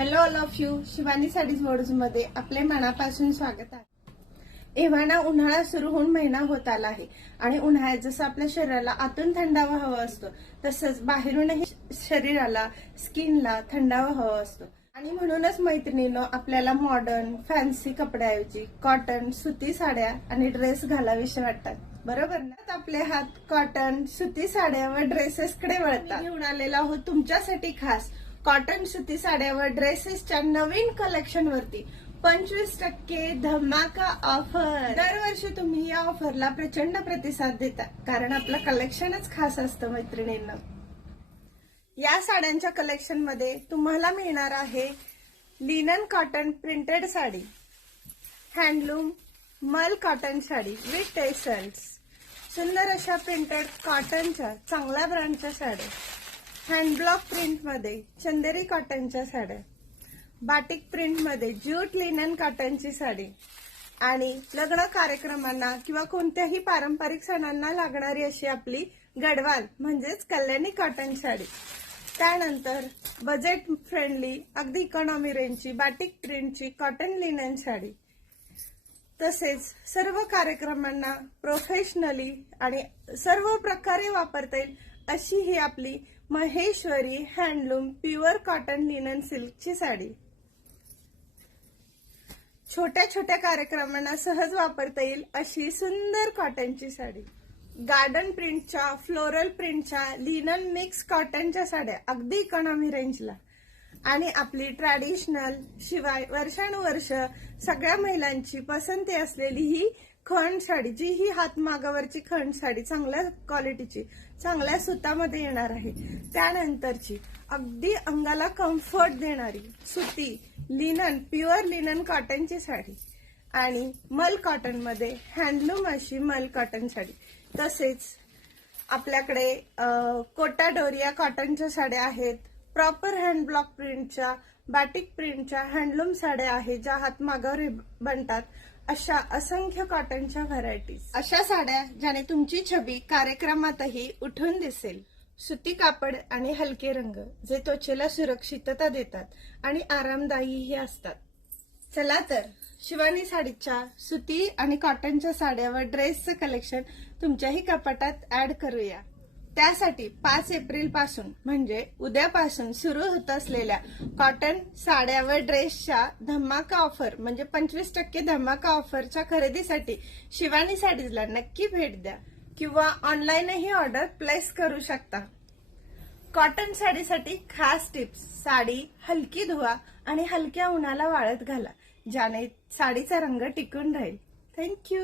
Hello all of you Shivani Sarees वर्ड्समध्ये आपले मनापासून स्वागत आहे. एव्हाना उन्हाळा सुरू होऊन महिना होत आला आहे. आणि उन्हाळ्यात जसं आपल्या शरीराला आतून थंडावा हवा असतो तसंच बाहेरूनही शरीराला स्किनला थंडावा हवा असतो. आणि म्हणूनच मैत्रिणीनं आपल्याला मॉडर्न फॅन्सी कपड्याऐवजी कॉटन सुती साड्या आणि ड्रेस घालावेसे वाटतात. बरोबर ना? आपले हात कॉटन सुती साड्या व ड्रेसेसकडे वळतात. घेऊन आलेला आहोत तुमच्यासाठी खास. कॉटन सुती साड्यावर ड्रेसेसच्या नवीन कलेक्शन वरती पंचवीस टक्के धमाका ऑफर दरवर्षी तुम्ही या ऑफरला प्रचंड प्रतिसाद देता कारण आपलं कलेक्शनच खास असतं मैत्रिणींना. या साड्यांच्या कलेक्शनमध्ये तुम्हाला मिळणार आहे linen cotton printed sari handloom मल कॉटन साडी विथ टेसल्स सुंदर अशा प्रिंटेड कॉटनच्या चांगल्या ब्रँडच्या साड्या. हँडब्लॉक प्रिंटमध्ये चंदेरी कॉटनच्या साड्या. बाटिक प्रिंटमध्ये ज्यूट लिनन कॉटनची साडी. आणि लग्न कार्यक्रमांना किंवा कोणत्याही पारंपरिक सणांना लागणारी अशी आपली गडवाल म्हणजेच कल्याणी कॉटन साडी. त्यानंतर बजेट फ्रेंडली अगदी इकॉनॉमी रेंजची बाटिक प्रिंटची कॉटन लिनन साडी. तसेच सर्व कार्यक्रमांना प्रोफेशनली आणि सर्व प्रकारे वापरता येईल अशी ही आपली Maheshwari handloom pure cotton linen सिल्कची sari. छोट्या छोट्या कार्यक्रमांना सहज वापरता येईल अशी सुंदर कॉटनची साडी. गार्डन प्रिंटच्या फ्लोरल प्रिंटच्या लिनन मिक्स कॉटनच्या साड्या अगदी इकॉनॉमी रेंजला आणि आपली ट्रॅडिशनल शिवाय वर्षानुवर्ष सगळ्या महिलांची पसंती असलेली ही खण साडी जी ही हातमागावरची खण साडी चांगल्या क्वालिटीची चांगल्या सुतामध्ये येणार आहे. त्यानंतरची अगदी अंगाला कम्फर्ट देणारी सुती लिनन प्युअर लिनन कॉटनची साडी. आणि मल कॉटनमध्ये हँडलूम अशी मल कॉटन साडी. तसेच आपल्याकडे कोटाडोरिया कोटा डोरिया कॉटनच्या साड्या आहेत. प्रॉपर हँड ब्लॉक प्रिंटच्या बॅटिक प्रिंटच्या हँडलूम साड्या आहेत ज्या हातमागावर बनतात. अशा असंख्य कॉटनच्या व्हरायटीज अशा साड्या ज्याने तुमची छबी कार्यक्रमातही उठून दिसेल. सुती कापड आणि हलके रंग जे त्वचेला सुरक्षितता देतात आणि आरामदायीही असतात. चला तर शिवानी साडीच्या सुती आणि कॉटनच्या साड्या व ड्रेसचं कलेक्शन तुमच्याही कपाटात ऍड करूया. त्यासाठी पाच एप्रिलपासून म्हणजे उद्यापासून सुरू होत असलेल्या कॉटन साड्या व ड्रेसच्या धमाका ऑफर म्हणजे पंचवीस टक्के धमाका ऑफरच्या खरेदीसाठी शिवानी साडीजला नक्की भेट द्या किंवा ऑनलाईनही ऑर्डर प्लेस करू शकता. कॉटन साडीसाठी खास टिप्स साडी हलकी धुवा आणि हलक्या उन्हाला वाळत घाला ज्याने साडीचा रंग टिकून राहील. थँक्यू